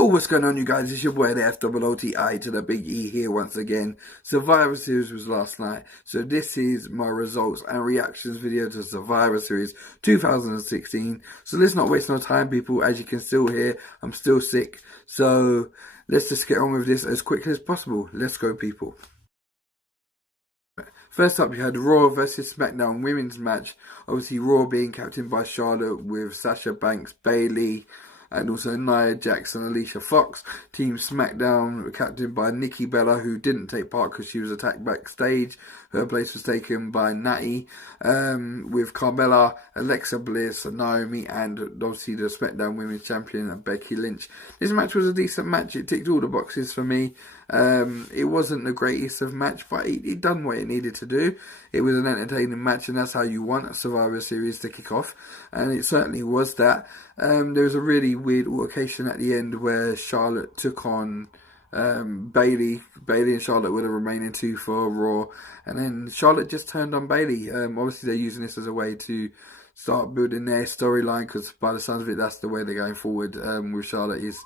Yo, what's going on, you guys? It's your boy, the FOOTI to the big E here once again. Survivor Series was last night, so this is my results and reactions video to Survivor Series 2016. So let's not waste no time, people. As you can still hear, I'm still sick. So let's just get on with this as quickly as possible. Let's go, people. First up, you had Raw versus SmackDown women's match. Obviously, Raw being captained by Charlotte with Sasha Banks, Bayley, and also Nia Jax and Alicia Fox. Team SmackDown captained by Nikki Bella, who didn't take part because she was attacked backstage. Her place was taken by Natty, with Carmella, Alexa Bliss, Naomi, and obviously the SmackDown Women's Champion, Becky Lynch. This match was a decent match. It ticked all the boxes for me. It wasn't the greatest of match, but it done what it needed to do. It was an entertaining match, and that's how you want a Survivor Series to kick off, and it certainly was that. There was a really weird altercation at the end where Charlotte took on Bayley. Bayley and Charlotte were the remaining two for Raw, and then Charlotte just turned on Bayley. Obviously they're using this as a way to start building their storyline, because by the sounds of it, that's the way they're going forward with Charlotte. Is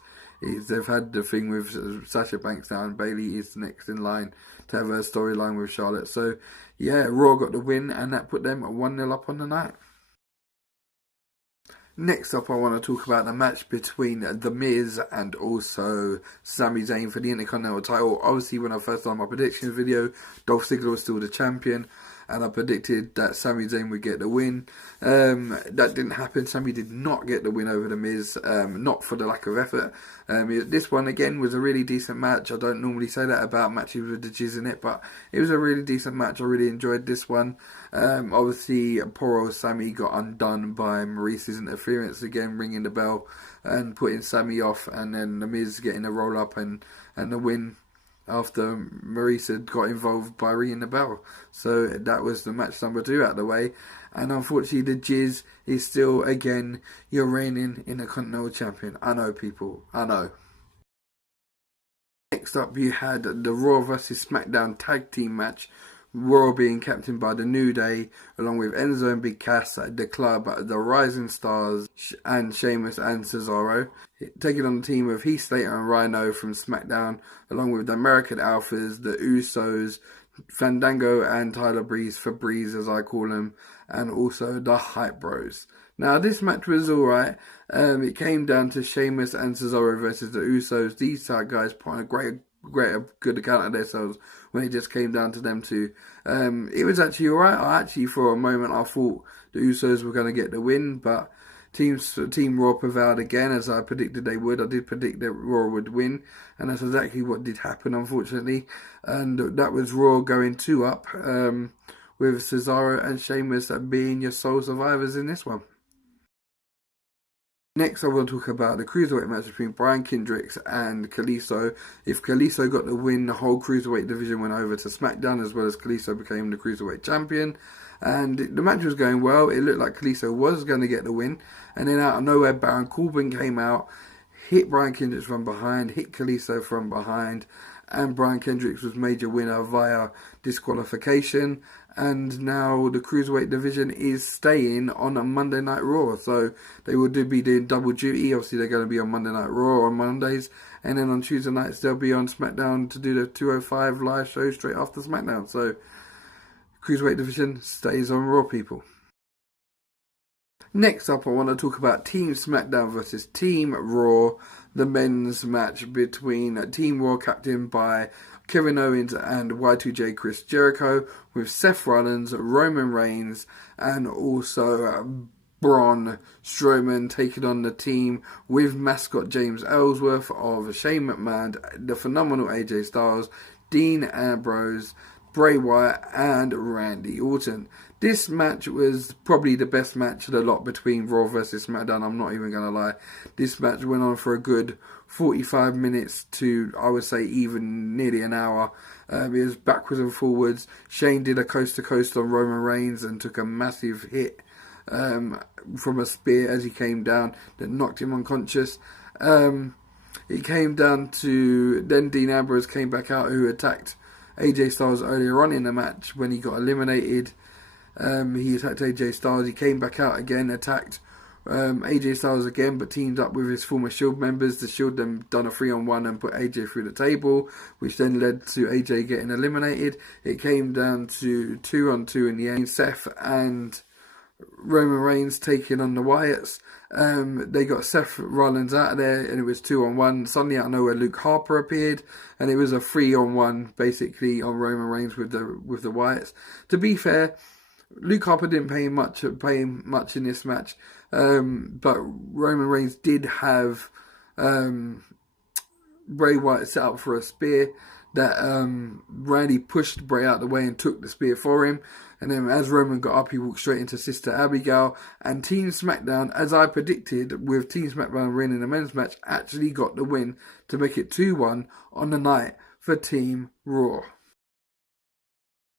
they've had the thing with Sasha Banks now, and Bayley is next in line to have a storyline with Charlotte. So yeah, Raw got the win, and that put them 1-0 up on the night. Next up, I want to talk about the match between The Miz and also Sami Zayn for the Intercontinental title. Obviously, when I first done my predictions video, Dolph Ziggler was still the champion, and I predicted that Sami Zayn would get the win. That didn't happen. Sami did not get the win over The Miz, not for the lack of effort. This one, again, was a really decent match. I don't normally say that about matches with the jizz in it, but it was a really decent match. I really enjoyed this one. Obviously, poor old Sami got undone by Maurice's interference again, ringing the bell and putting Sami off, and then The Miz getting a roll-up and the win after Maurice had got involved by ringing the bell. So that was the match number 2 out of the way. And unfortunately, the Jizz is still, again, your reigning Intercontinental Champion. I know, people. I know. Next up, you had the Raw vs SmackDown Tag Team match. Raw being captained by the New Day, along with Enzo and Big Cass, the Club, the Rising Stars, and Sheamus and Cesaro. Taking on the team of Heath Slater and Rhino from SmackDown, along with the American Alphas, the Usos, Fandango and Tyler Breeze, for Breeze as I call them, and also the Hype Bros. Now, this match was alright. It came down to Sheamus and Cesaro versus the Usos. These guys put on a good account of themselves when it just came down to them two. It was actually alright. For a moment, I thought the Usos were going to get the win, but Team Raw prevailed again, as I predicted they would. I did predict that Raw would win, and that's exactly what did happen, unfortunately. And that was Raw going 2-up, with Cesaro and Sheamus being your sole survivors in this one. Next, I want to talk about the Cruiserweight match between Brian Kendricks and Kalisto. If Kalisto got the win, the whole Cruiserweight division went over to SmackDown, as well as Kalisto became the Cruiserweight champion. And the match was going well. It looked like Kalisto was going to get the win. And then out of nowhere, Baron Corbin came out, hit Brian Kendricks from behind, hit Kalisto from behind, and Brian Kendricks was major winner via disqualification. And now the Cruiserweight division is staying on a Monday Night Raw. So they will be doing double duty. Obviously, they're going to be on Monday Night Raw on Mondays. And then on Tuesday nights, they'll be on SmackDown to do the 205 live show straight after SmackDown. So Cruiserweight division stays on Raw, people. Next up, I want to talk about Team SmackDown versus Team Raw, the men's match between Team Raw captained by Kevin Owens and Y2J Chris Jericho, with Seth Rollins, Roman Reigns, and also Braun Strowman taking on the team with mascot James Ellsworth of Shane McMahon, the phenomenal AJ Styles, Dean Ambrose, Bray Wyatt, and Randy Orton. This match was probably the best match of the lot between Raw versus SmackDown, I'm not even going to lie. This match went on for a good 45 minutes to, I would say, even nearly an hour. It was backwards and forwards. Shane did a coast-to-coast on Roman Reigns and took a massive hit from a spear as he came down that knocked him unconscious. It came down to, then Dean Ambrose came back out, who attacked AJ Styles earlier on in the match when he got eliminated. He attacked AJ Styles. He came back out again, attacked AJ Styles again, but teamed up with his former Shield members. The Shield then done a 3-on-1 and put AJ through the table, which then led to AJ getting eliminated. It came down to 2-on-2 in the end. Seth and Roman Reigns taking on the Wyatts. They got Seth Rollins out of there, and it was 2-on-1. Suddenly out of nowhere, Luke Harper appeared, and it was a 3-on-1 basically on Roman Reigns with the Wyatts. To be fair, Luke Harper didn't pay him much in this match, but Roman Reigns did have Bray Wyatt set up for a spear that Randy pushed Bray out of the way and took the spear for him. And then as Roman got up, he walked straight into Sister Abigail. And Team SmackDown, as I predicted, with Team SmackDown winning the men's match, actually got the win to make it 2-1 on the night for Team Raw.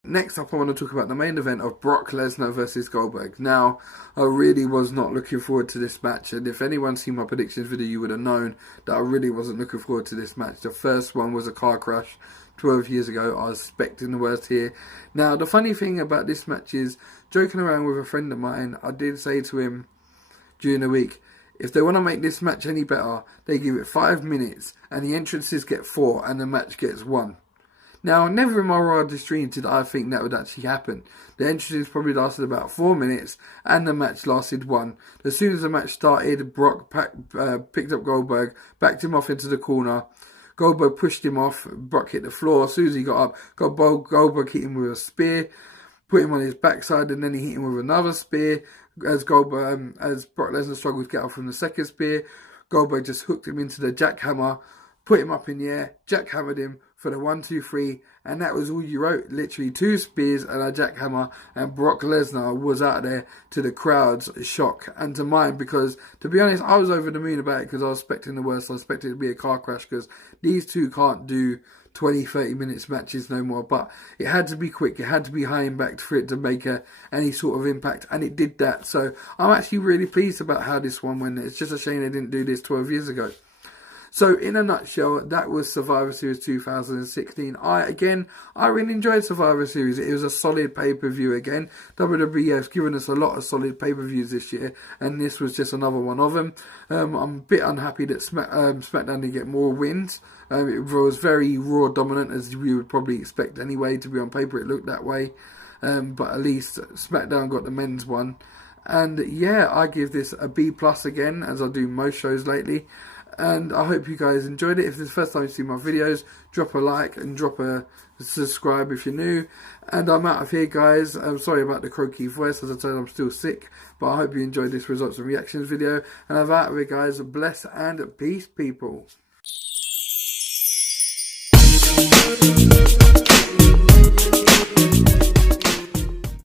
Next up, I want to talk about the main event of Brock Lesnar versus Goldberg. Now, I really was not looking forward to this match, and if anyone's seen my predictions video, you would have known that I really wasn't looking forward to this match. The first one was a car crash 12 years ago. I was expecting the worst here. Now, the funny thing about this match is, joking around with a friend of mine, I did say to him during the week, if they want to make this match any better, they give it 5 minutes, and the entrances get 4, and the match gets 1. Now, never in my wildest dreams did I think that would actually happen. The entrances probably lasted about 4 minutes, and the match lasted 1. As soon as the match started, Brock picked up Goldberg, backed him off into the corner. Goldberg pushed him off. Brock hit the floor. As soon as he got up, Goldberg hit him with a spear, put him on his backside, and then he hit him with another spear. As Brock Lesnar struggled to get up from the second spear, Goldberg just hooked him into the jackhammer, put him up in the air, jackhammered him for the 1, 2, 3, and that was all you wrote. Literally 2 spears and a jackhammer, and Brock Lesnar was out there, to the crowd's shock and to mine, because to be honest, I was over the moon about it because I was expecting the worst. I was expecting it to be a car crash because these two can't do 20, 30 minutes matches no more, but it had to be quick, it had to be high impact for it to make any sort of impact, and it did that. So I'm actually really pleased about how this one went. It's just a shame they didn't do this 12 years ago. So, in a nutshell, that was Survivor Series 2016. I really enjoyed Survivor Series. It was a solid pay-per-view again. WWE has given us a lot of solid pay-per-views this year, and this was just another one of them. I'm a bit unhappy that SmackDown didn't get more wins. It was very Raw dominant, as we would probably expect anyway. To be on paper, it looked that way. But at least SmackDown got the men's one. And yeah, I give this a B+ again, as I do most shows lately. And I hope you guys enjoyed it. If this is the first time you see my videos, drop a like and drop a subscribe if you're new. And I'm out of here, guys. I'm sorry about the croaky voice. As I said, I'm still sick. But I hope you enjoyed this results and reactions video. And I'm out of here, guys. Bless and peace, people.